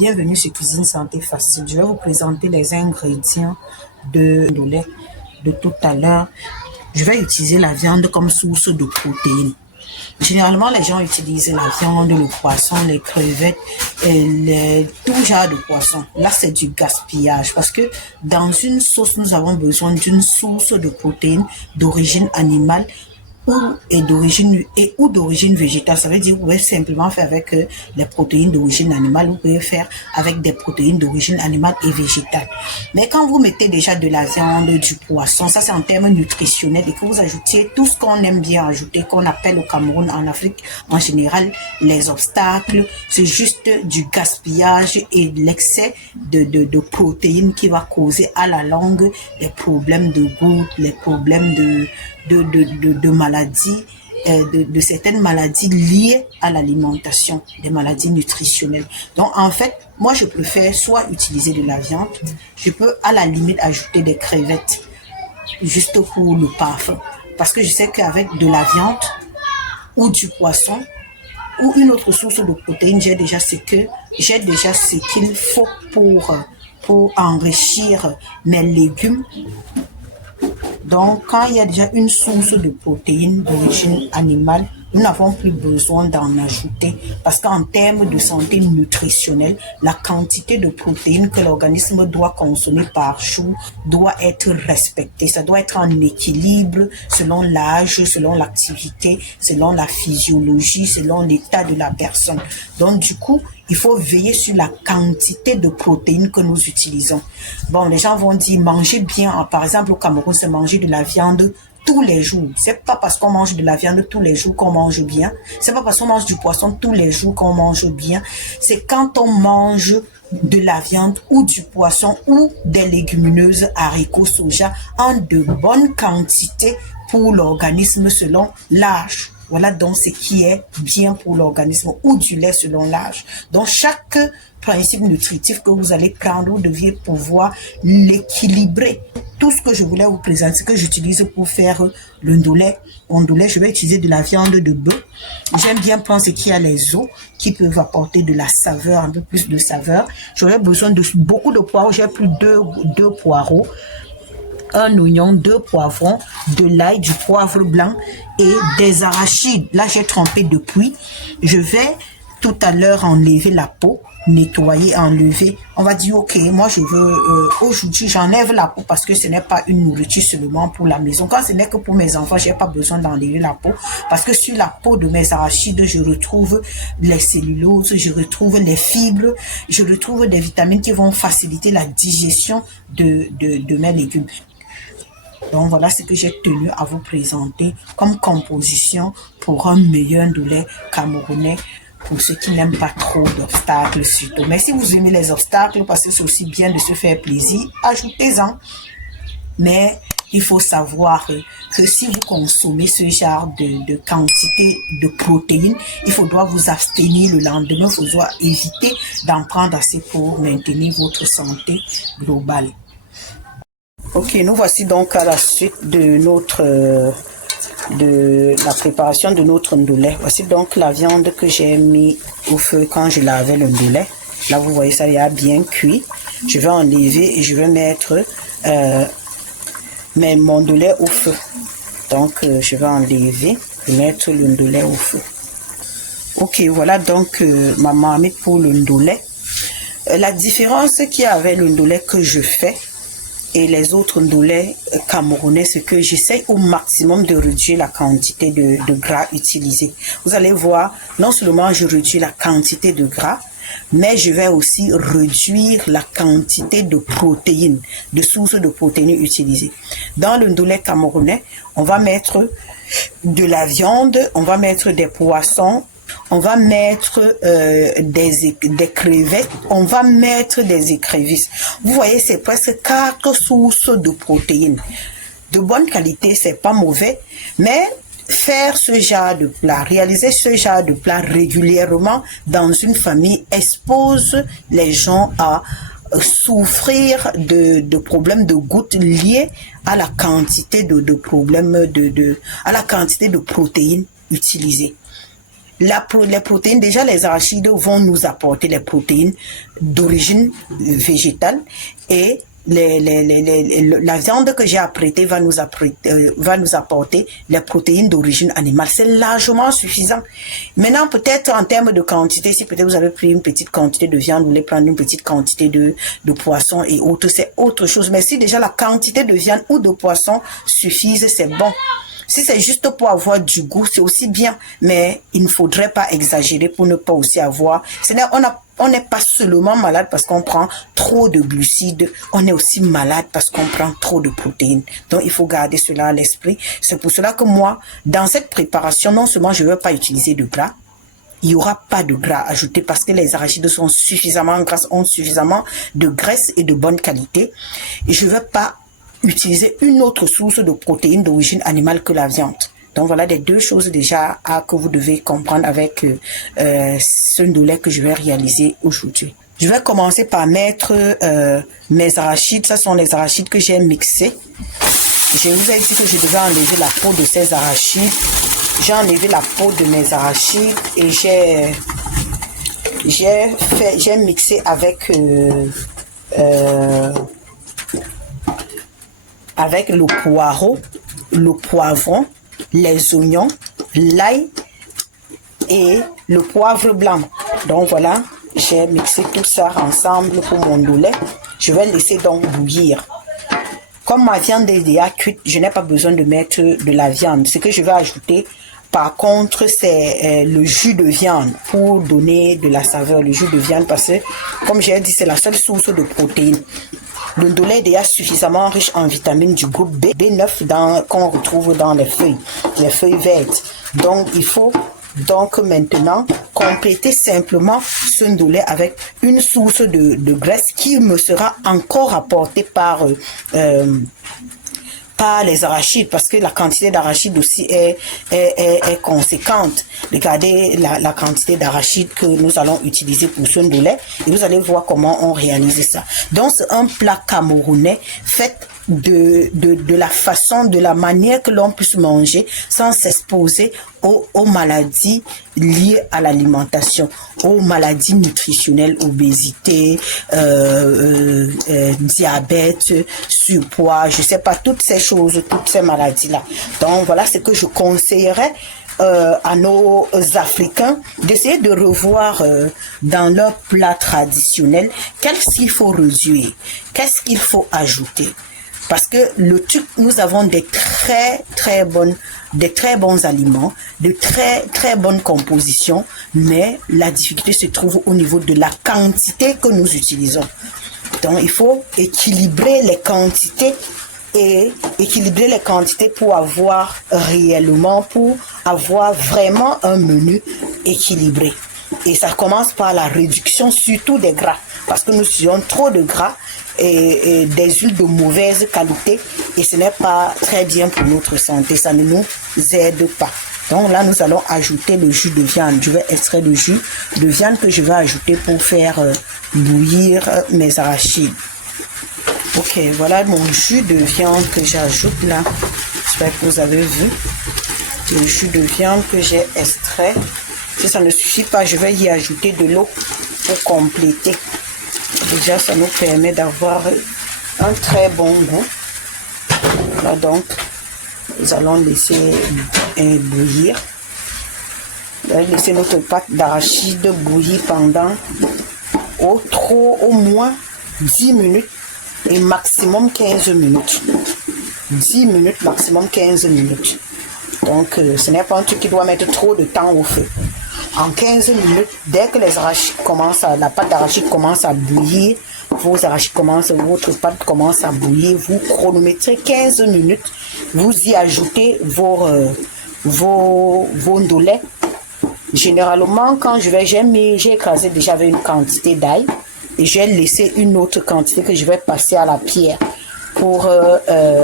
Bienvenue sur Cuisine Santé Facile. Je vais vous présenter les ingrédients de lait de tout à l'heure. Je vais utiliser la viande comme source de protéines. Généralement, les gens utilisent la viande, le poisson, les crevettes, tout genre de poisson. Là, c'est du gaspillage parce que dans une sauce, nous avons besoin d'une source de protéines d'origine animale ou d'origine végétale. Ça veut dire que vous pouvez simplement faire avec les protéines d'origine animale, vous pouvez faire avec des protéines d'origine animale et végétale. Mais quand vous mettez déjà de la viande, du poisson, ça c'est en termes nutritionnels, et que vous ajoutiez tout ce qu'on aime bien ajouter, qu'on appelle au Cameroun, en Afrique en général, les obstacles, c'est juste du gaspillage et de l'excès de protéines qui va causer à la longue les problèmes de goutte, les problèmes de maladies, de certaines maladies liées à l'alimentation, des maladies nutritionnelles. Donc, en fait, moi, je préfère soit utiliser de la viande, je peux à la limite ajouter des crevettes, juste pour le parfum. Parce que je sais qu'avec de la viande ou du poisson, ou une autre source de protéines, j'ai déjà ce qu'il faut pour enrichir mes légumes. Donc, quand il y a déjà une source de protéines d'origine animale, nous n'avons plus besoin d'en ajouter parce qu'en termes de santé nutritionnelle, la quantité de protéines que l'organisme doit consommer par jour doit être respectée. Ça doit être en équilibre selon l'âge, selon l'activité, selon la physiologie, selon l'état de la personne. Donc, du coup, il faut veiller sur la quantité de protéines que nous utilisons. Bon, les gens vont dire manger bien. Par exemple, au Cameroun, c'est manger de la viande tous les jours. C'est pas parce qu'on mange de la viande tous les jours qu'on mange bien. C'est pas parce qu'on mange du poisson tous les jours qu'on mange bien. C'est quand on mange de la viande ou du poisson ou des légumineuses, haricots, soja en de bonnes quantités pour l'organisme selon l'âge. Voilà donc ce qui est bien pour l'organisme, ou du lait selon l'âge. Donc chaque principe nutritif que vous allez prendre, vous deviez pouvoir l'équilibrer. Tout ce que je voulais vous présenter, ce que j'utilise pour faire le ndolé, je vais utiliser de la viande de bœuf. J'aime bien prendre ce qui a les os, qui peuvent apporter de la saveur, un peu plus de saveur. J'aurais besoin de beaucoup de poireaux, j'ai plus deux poireaux, un oignon, 2 poivrons, de l'ail, du poivre blanc et des arachides. Là, j'ai trempé depuis. Je vais tout à l'heure enlever la peau, nettoyer, enlever. On va dire, ok, moi je veux, aujourd'hui j'enlève la peau parce que ce n'est pas une nourriture seulement pour la maison. Quand ce n'est que pour mes enfants, j'ai pas besoin d'enlever la peau parce que sur la peau de mes arachides, je retrouve les celluloses, je retrouve les fibres, je retrouve des vitamines qui vont faciliter la digestion de mes légumes. Donc voilà ce que j'ai tenu à vous présenter comme composition pour un meilleur ndolé camerounais, pour ceux qui n'aiment pas trop d'obstacles surtout. Mais si vous aimez les obstacles, parce que c'est aussi bien de se faire plaisir, ajoutez-en. Mais il faut savoir que si vous consommez ce genre de quantité de protéines, il faudra vous abstenir le lendemain, il faudra éviter d'en prendre assez pour maintenir votre santé globale. Ok, nous voici donc à la suite de la préparation de notre ndolé. Voici donc la viande que j'ai mis au feu quand je lavais le ndolé. Là, vous voyez ça, il a bien cuit. Je vais enlever et je vais mettre mon ndolé au feu. Donc, je vais enlever et mettre le ndolé au feu. Ok, voilà donc ma marmite pour le ndolé. La différence qu'il y a avec le ndolé que je fais et les autres ndolés camerounais, c'est que j'essaie au maximum de réduire la quantité de gras utilisé. Vous allez voir, non seulement je réduis la quantité de gras, mais je vais aussi réduire la quantité de protéines, de sources de protéines utilisées. Dans le ndolé camerounais, on va mettre de la viande, on va mettre des poissons, on va mettre des crevettes, on va mettre des écrevisses. Vous voyez, c'est presque 4 sources de protéines. De bonne qualité, c'est pas mauvais, mais faire ce genre de plat, réaliser ce genre de plat régulièrement dans une famille expose les gens à souffrir de problèmes de gouttes liés à la quantité à la quantité de protéines utilisées. les protéines, déjà les arachides vont nous apporter les protéines d'origine végétale et la viande que j'ai apprêtée va nous apporter les protéines d'origine animale. C'est largement suffisant. Maintenant, peut-être en termes de quantité, si peut-être vous avez pris une petite quantité de viande, vous voulez prendre une petite quantité de poisson et autres, c'est autre chose. Mais si déjà la quantité de viande ou de poisson suffise, c'est bon. Si c'est juste pour avoir du goût, c'est aussi bien. Mais il ne faudrait pas exagérer pour ne pas aussi avoir... On n'est pas seulement malade parce qu'on prend trop de glucides, on est aussi malade parce qu'on prend trop de protéines. Donc, il faut garder cela à l'esprit. C'est pour cela que moi, dans cette préparation, non seulement je ne veux pas utiliser de gras, il n'y aura pas de gras ajouté parce que les arachides sont suffisamment grasses, ont suffisamment de graisse et de bonne qualité. Et je ne veux pas utiliser une autre source de protéines d'origine animale que la viande. Donc voilà les deux choses déjà que vous devez comprendre avec ce ndolé que je vais réaliser aujourd'hui. Je vais commencer par mettre mes arachides. Ce sont les arachides que j'ai mixés. Je vous ai dit que je devais enlever la peau de ces arachides. J'ai enlevé la peau de mes arachides et j'ai mixé avec le poireau, le poivron, les oignons, l'ail et le poivre blanc. Donc voilà, j'ai mixé tout ça ensemble pour mon ndolé. Je vais laisser donc bouillir. Comme ma viande est déjà cuite, je n'ai pas besoin de mettre de la viande. Ce que je vais ajouter, par contre, c'est le jus de viande pour donner de la saveur. Le jus de viande parce que, comme j'ai dit, c'est la seule source de protéines. Le ndolé est déjà suffisamment riche en vitamines du groupe B9 qu'on retrouve dans les feuilles vertes. Donc, il faut donc maintenant compléter simplement ce ndolé avec une source de graisse qui me sera encore apportée par les arachides parce que la quantité d'arachides aussi est conséquente. Regardez la quantité d'arachides que nous allons utiliser pour ce ndolé et vous allez voir comment on réalise ça. Donc c'est un plat camerounais fait de la façon, de la manière que l'on puisse manger sans s'exposer aux maladies liées à l'alimentation, aux maladies nutritionnelles, obésité, diabète, surpoids, je sais pas, toutes ces choses, toutes ces maladies-là. Donc voilà ce que je conseillerais à nos Africains d'essayer de revoir dans leur plat traditionnel qu'est-ce qu'il faut réduire, qu'est-ce qu'il faut ajouter. Parce que le truc, nous avons des très bons aliments, de très bonnes compositions, mais la difficulté se trouve au niveau de la quantité que nous utilisons. Donc, il faut équilibrer les quantités pour avoir vraiment un menu équilibré. Et ça commence par la réduction surtout des gras, parce que nous utilisons trop de gras et des huiles de mauvaise qualité et ce n'est pas très bien pour notre santé, ça ne nous aide pas. Donc là, nous allons ajouter le jus de viande. Je vais extraire le jus de viande que je vais ajouter pour faire bouillir mes arachides. Ok, voilà mon jus de viande que j'ajoute là. J'espère que vous avez vu le jus de viande que j'ai extrait. Si ça ne suffit pas, je vais y ajouter de l'eau pour compléter. Déjà, ça nous permet d'avoir un très bon goût. Là donc, nous allons laisser bouillir. Nous allons laisser notre pâte d'arachide bouillir pendant au moins 10 minutes et maximum 15 minutes. 10 minutes, maximum 15 minutes. Donc, ce n'est pas un truc qui doit mettre trop de temps au feu. En 15 minutes, dès que la pâte d'arachide commence à bouillir, votre pâte commence à bouillir, vous chronométrez 15 minutes, vous y ajoutez vos ndolés. Généralement, quand j'ai écrasé déjà avec une quantité d'ail et j'ai laissé une autre quantité que je vais passer à la pierre pour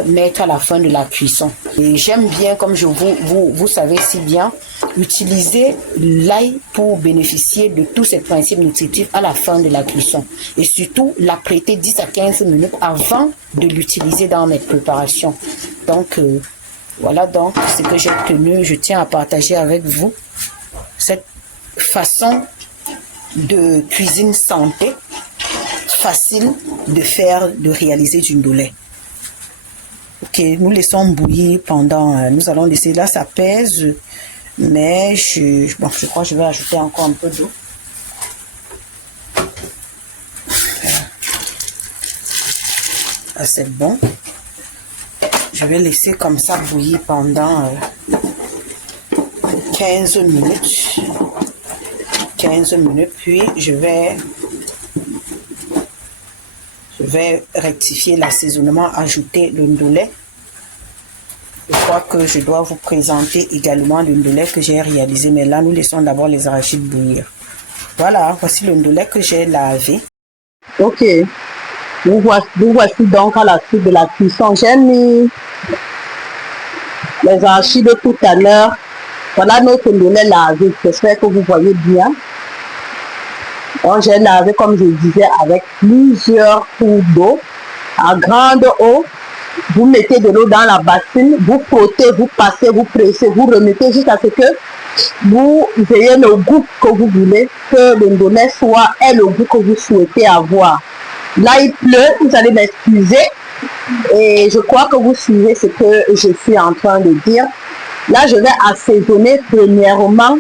mettre à la fin de la cuisson. Et j'aime bien, comme vous savez si bien, utiliser l'ail pour bénéficier de tous ces principes nutritifs à la fin de la cuisson. Et surtout, l'apprêter 10 à 15 minutes avant de l'utiliser dans mes préparations. Donc, voilà donc ce que je tiens à partager avec vous. cette façon de cuisine santé, facile de faire, de réaliser du ndolé. Ok, nous laissons bouillir pendant, nous allons laisser, là ça pèse, mais je crois que je vais ajouter encore un peu d'eau. Ah, c'est bon. Je vais laisser comme ça bouillir pendant 15 minutes. 15 minutes, puis je vais rectifier l'assaisonnement, ajouter le ndolé. Je crois que je dois vous présenter également le ndolé que j'ai réalisé, mais là nous laissons d'abord les arachides bouillir. Voilà, voici le ndolé que j'ai lavé. Ok, vous voici donc à la suite de la cuisson. J'ai mis les arachides tout à l'heure. Voilà notre ndolé lavé, j'espère que vous voyez bien. Donc j'ai lavé, comme je disais, avec plusieurs coups d'eau à grande eau. Vous mettez de l'eau dans la bassine, vous frottez, vous passez, vous pressez, vous remettez jusqu'à ce que vous ayez le goût que vous voulez, que le ndolé ait le goût que vous souhaitez avoir. Là il pleut, vous allez m'excuser et je crois que vous suivez ce que je suis en train de dire. Là je vais assaisonner premièrement.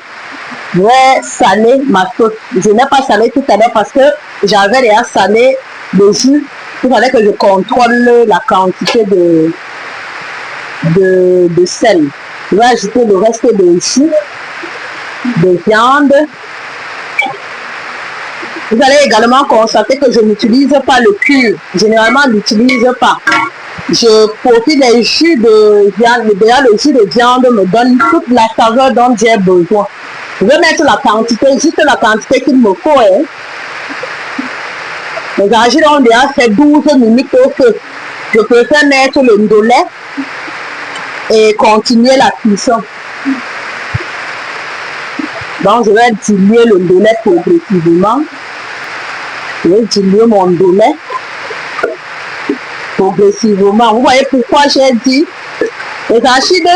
Je vais saler ma sauce. Je n'ai pas salé tout à l'heure parce que j'avais déjà salé le jus. Il fallait que je contrôle la quantité de sel. Je vais ajouter le reste de jus, de viande. Vous allez également constater que je n'utilise pas le cube. Généralement, je n'utilise pas. Je profite des jus de viande. Déjà, le jus de viande me donne toute la saveur dont j'ai besoin. Je vais mettre la quantité, juste la quantité qu'il me faut. Hein. Les arachides ont déjà fait 12 minutes au feu. Je préfère mettre le ndolé et continuer la cuisson. Donc, je vais diluer le ndolé progressivement. Je vais diluer mon ndolé progressivement. Vous voyez pourquoi j'ai dit les arachides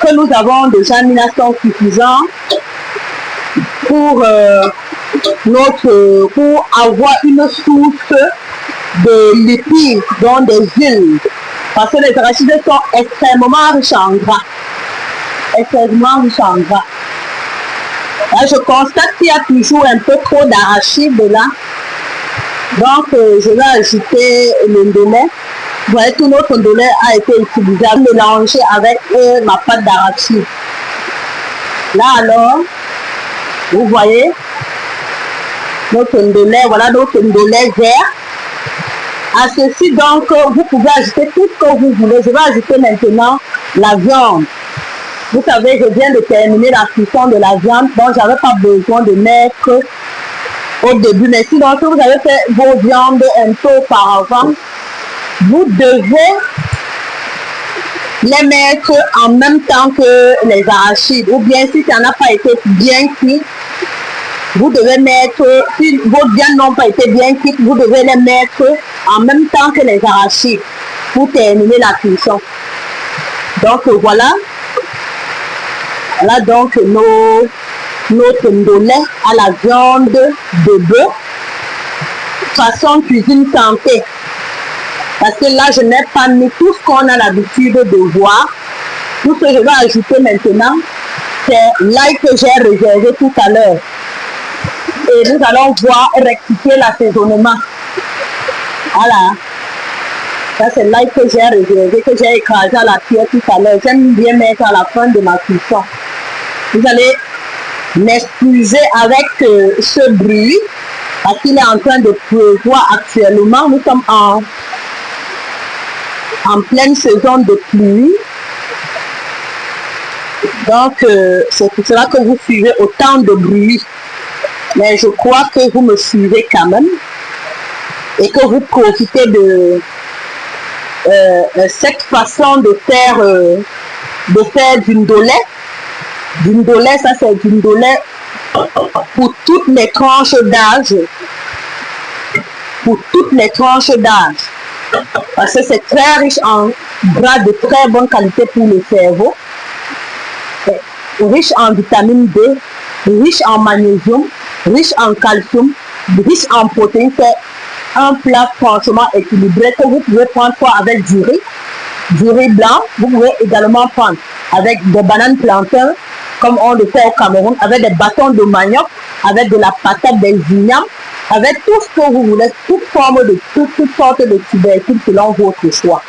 que nous avons déjà mis là sont suffisants pour avoir une source de lipides, donc des huiles. Parce que les arachides sont extrêmement riches en gras. Extrêmement riches en gras. Là, je constate qu'il y a toujours un peu trop d'arachides là. Donc, je vais ajouter le ndolé. Vous voyez, tout notre ndolé a été utilisé, mélangé avec ma pâte d'arachide. Là, alors, vous voyez, notre ndolé, voilà notre ndolé vert. À ceci, donc, vous pouvez ajouter tout ce que vous voulez. Je vais ajouter maintenant la viande. Vous savez, je viens de terminer la cuisson de la viande, donc je n'avais pas besoin de mettre au début. Mais si donc vous avez fait vos viandes un peu auparavant, vous devez les mettre en même temps que les arachides. Ou bien si ça n'a pas été bien cuit, vous devez mettre, si vos viandes n'ont pas été bien cuites, vous devez les mettre en même temps que les arachides pour terminer la cuisson. Donc voilà. Voilà donc notre ndolé à la viande de bœuf, façon cuisine santé. Parce que là, je n'ai pas mis tout ce qu'on a l'habitude de voir. Tout ce que je vais ajouter maintenant, c'est l'ail que j'ai réservé tout à l'heure. Et nous allons voir rectifier l'assaisonnement. Voilà. Ça, c'est l'ail que j'ai réservé, que j'ai écrasé à la cuillère tout à l'heure. J'aime bien mettre à la fin de ma cuisson. Vous allez m'excuser avec ce bruit, parce qu'il est en train de pleuvoir actuellement. Nous sommes en pleine saison de pluie. Donc, c'est pour cela que vous suivez autant de bruit. Mais je crois que vous me suivez quand même et que vous profitez de cette façon de faire du ndolé. Du ndolé, ça c'est du ndolé pour toutes les tranches d'âge. Pour toutes les tranches d'âge. Parce que c'est très riche en gras de très bonne qualité pour le cerveau. Riche en vitamine D riche en magnésium, riche en calcium, riche en protéines. C'est un plat franchement équilibré que vous pouvez prendre soit avec du riz blanc. Vous pouvez également prendre avec des bananes plantains, comme on le fait au Cameroun, avec des bâtons de manioc, avec de la patate, des ignames, avec tout ce que vous voulez, toute sorte de tubercules selon votre choix.